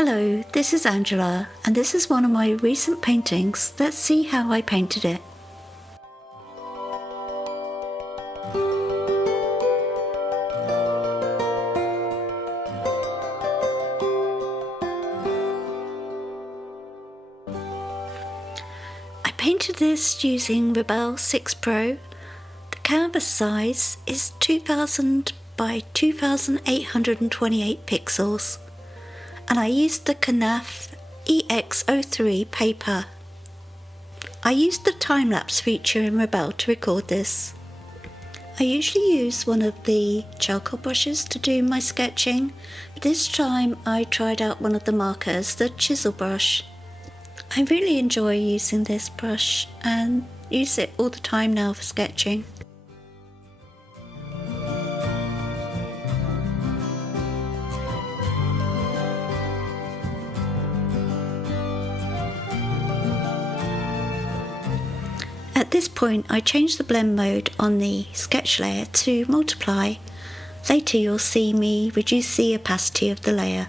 Hello, this is Angela, and this is one of my recent paintings. Let's see how I painted it. I painted this using Rebelle 6 Pro. The canvas size is 2000 by 2828 pixels. And I used the Kenaf EX03 paper. I used the time-lapse feature in Rebelle to record this. I usually use one of the charcoal brushes to do my sketching, but this time I tried out one of the markers, the chisel brush. I really enjoy using this brush and use it all the time now for sketching. At this point I changed the blend mode on the sketch layer to multiply. Later you'll see me reduce the opacity of the layer.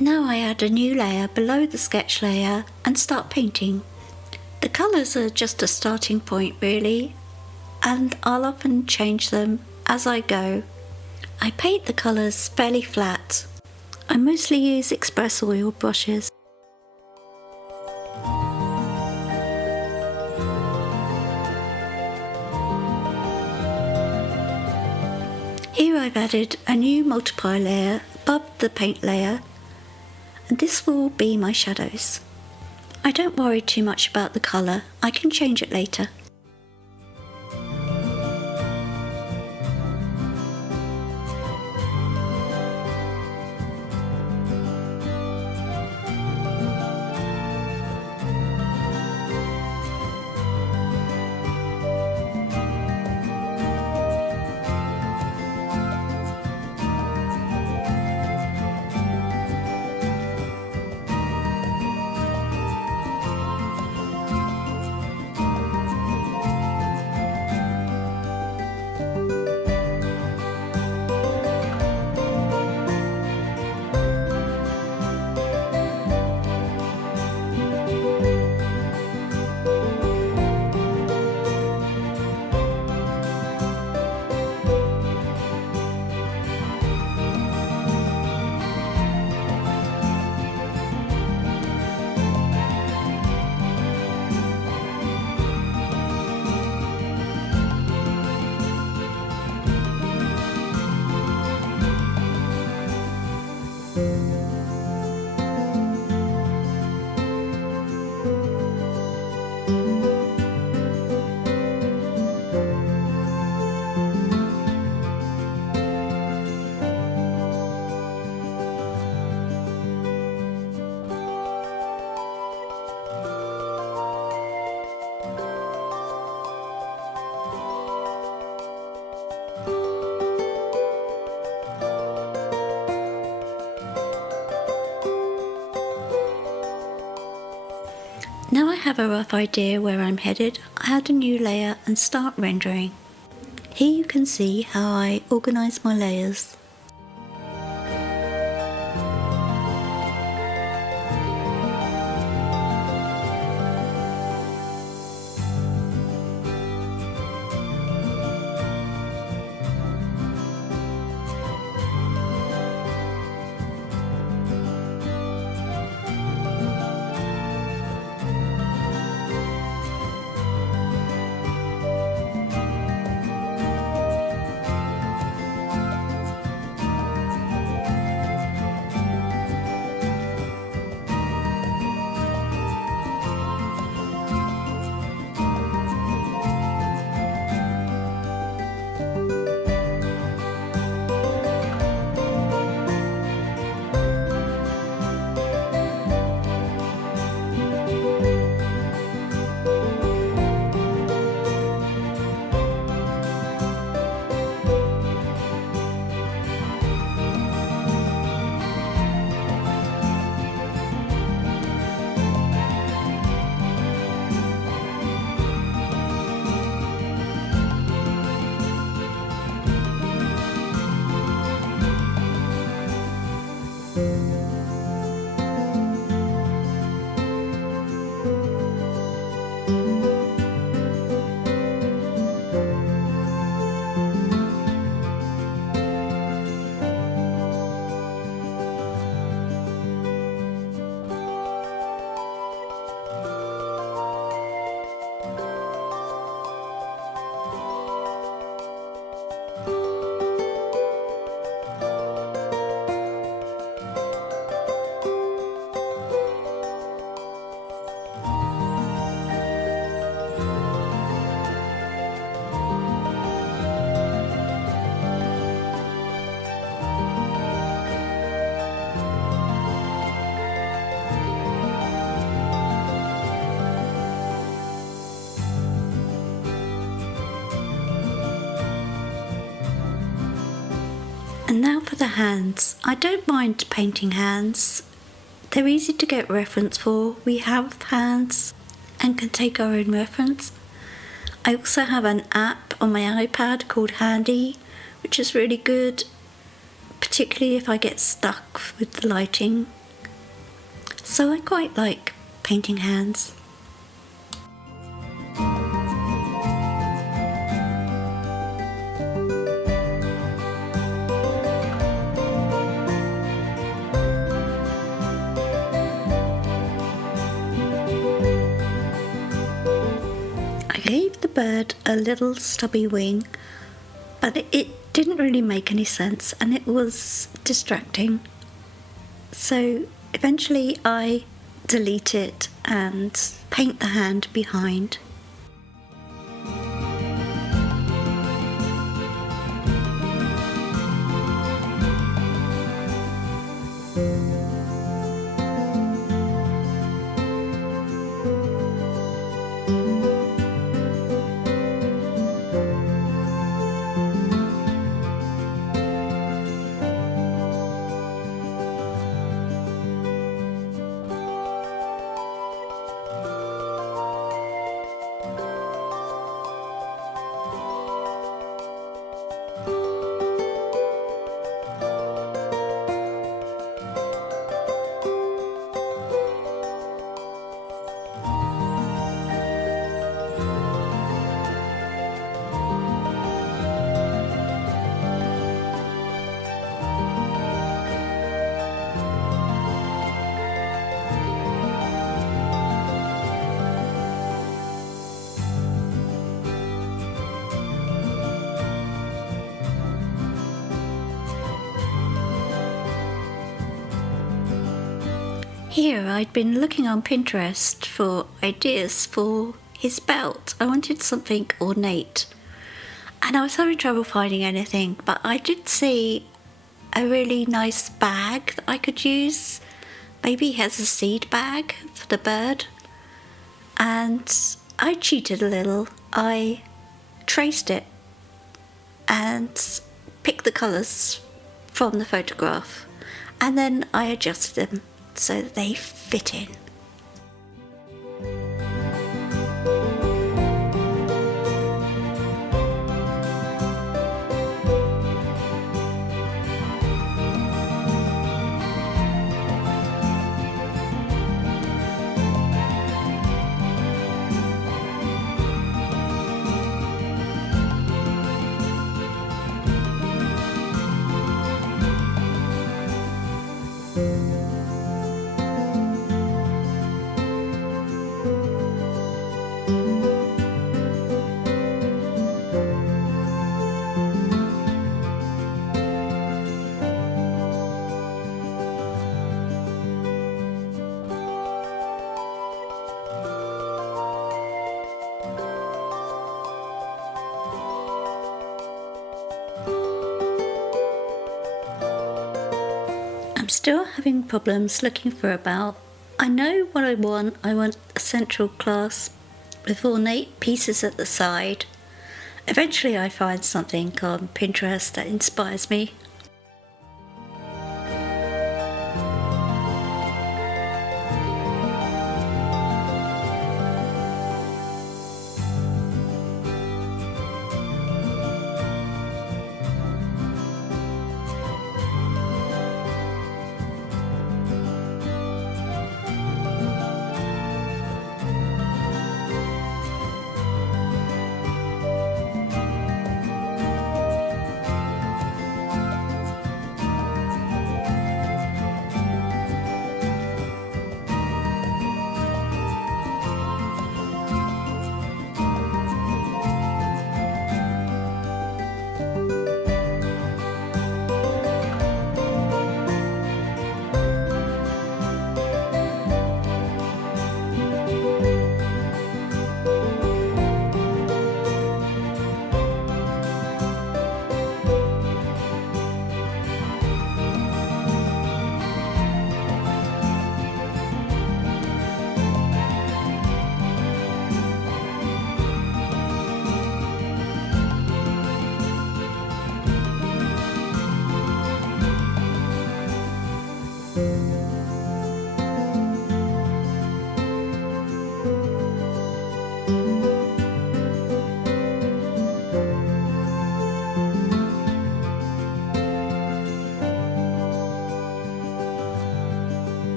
Now I add a new layer below the sketch layer and start painting. The colours are just a starting point really, and I'll often change them as I go. I paint the colours fairly flat. I mostly use express oil brushes. Here I've added a new multiply layer above the paint layer, and this will be my shadows. I don't worry too much about the colour, I can change it later. Now I have a rough idea where I'm headed, I add a new layer and start rendering. Here you can see how I organise my layers. And now for the hands. I don't mind painting hands. They're easy to get reference for. We have hands and can take our own reference. I also have an app on my iPad called Handy, which is really good, particularly if I get stuck with the lighting. So I quite like painting hands. I gave the bird a little stubby wing, but it didn't really make any sense and it was distracting. So eventually I delete it and paint the hand behind. Here I'd been looking on Pinterest for ideas for his belt. I wanted something ornate and I was having trouble finding anything, but I did see a really nice bag that I could use. Maybe he has a seed bag for the bird. And I cheated a little. I traced it and picked the colours from the photograph and then I adjusted them so that they fit in. I'm still having problems looking for a belt. I know what I want. I want a central clasp with ornate pieces at the side. Eventually I find something on Pinterest that inspires me.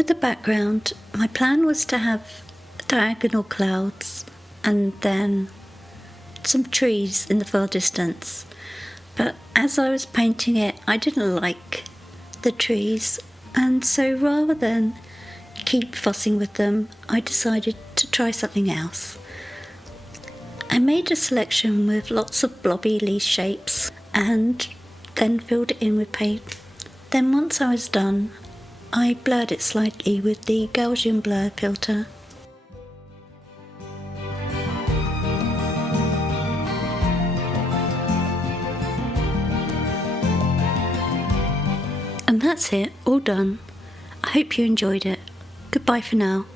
For the background, my plan was to have diagonal clouds and then some trees in the far distance. But as I was painting it, I didn't like the trees, and so rather than keep fussing with them, I decided to try something else. I made a selection with lots of blobby leaf shapes and then filled it in with paint. Then once I was done, I blurred it slightly with the Gaussian blur filter. And that's it, all done. I hope you enjoyed it. Goodbye for now.